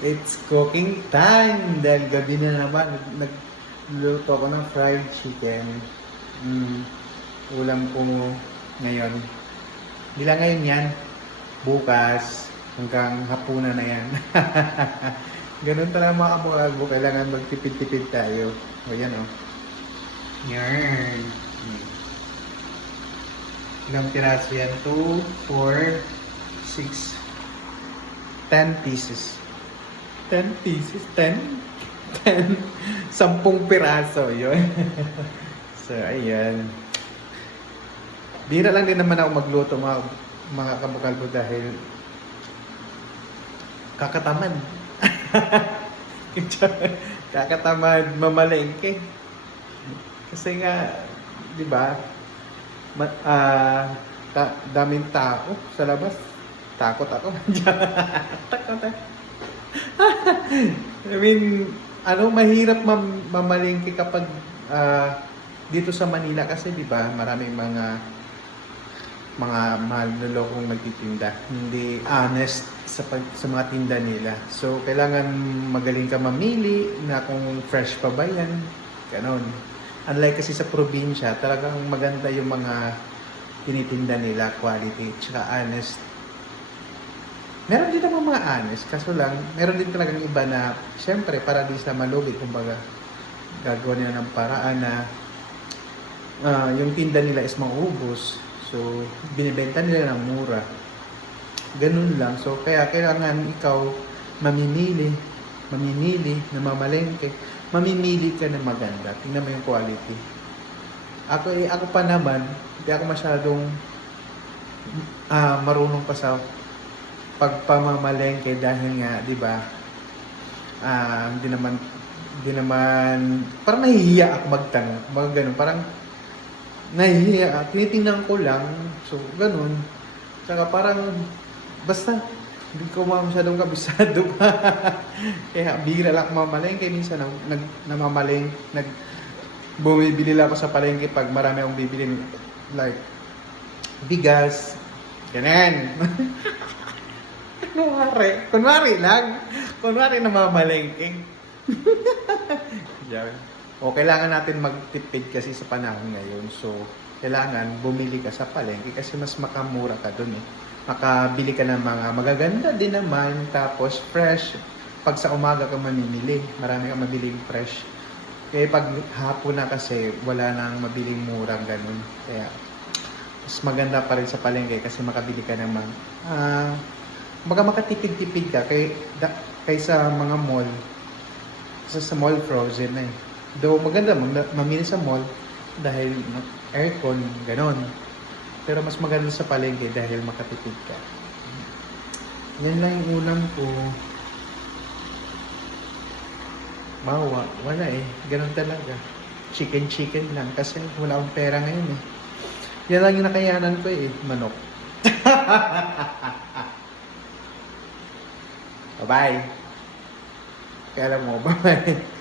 It's cooking time! Dahil gabi na naman, nagluto ko ng fried chicken. Ulam ko ngayon. Hindi lang ngayon yan. Bukas, hanggang hapunan na yan. Ganun talaga mga kabukago. Kailangan magtipid-tipid tayo. O yan o. Yan. Ilang piraso yan? 2, 4, 6, 10 pieces. 10 pieces? 10? 10? 10 piraso. Yun. So, ayan. Bira lang din naman ako magluto mga kabukalbo dahil kakatamad. Kakatamad mamalengke. Kasi nga, di ba, daming tao sa labas. Takot ako. Takot ako. I mean, mahirap mamalengke kapag dito sa Manila kasi 'di ba, maraming mga manlolokong nagtitinda. Hindi honest sa mga tinda nila. So, kailangan magaling ka mamili na kung fresh pa ba 'yan. Ganon. Unlike kasi sa probinsya, talagang maganda yung mga tinitinda nila, quality, tsaka honest. Meron din naman mga honest, kaso lang, meron din talagang iba na, syempre, para di sa malubit, kumbaga, gagawa nila ng paraan na yung tinda nila is maubos. So, binibenta nila ng mura. Ganun lang. So, kaya kailangan ikaw mamimili, namamalengke, mamimili ka ng maganda. Tingnan mo yung quality. Ako pa naman, hindi ako masyadong marunong pa sa pagpamamalengke dahil nga, 'di ba? Hindi naman parang nahihiya ako magtanong, mga ganun, parang nahihiya, tinitingnan ko lang, so ganun. Saka parang basta hindi ko masyadong kabisado. Kaya bira lang mamalengke, minsan bumibili lang ako sa palengke pag marami akong bibili, like bigas, ganun. Kunwari namamalengke. O kailangan natin magtipid kasi sa panahon ngayon. So, kailangan bumili ka sa palengke kasi mas makamura ka dun eh. Makabili ka ng mga magaganda din naman, tapos fresh. Pag sa umaga ka mamimili, marami kang mabiling fresh. Kaya pag hapon na kasi, wala nang mabiling murang ganun. Kaya, mas maganda pa rin sa palengke kasi makabili ka ng makatipid-tipid ka kaysa mga mall. Sa mall frozen na eh. Though maganda mamili sa mall dahil aircon, ganon. Pero mas maganda sa palengke dahil makatipid ka. Yan lang yung ulam ko. Wala eh. Ganon talaga. Chicken lang kasi wala akong pera ngayon eh. Yan lang yung nakayanan ko eh. Manok. Bye-bye. Kaya alam mo, bye-bye.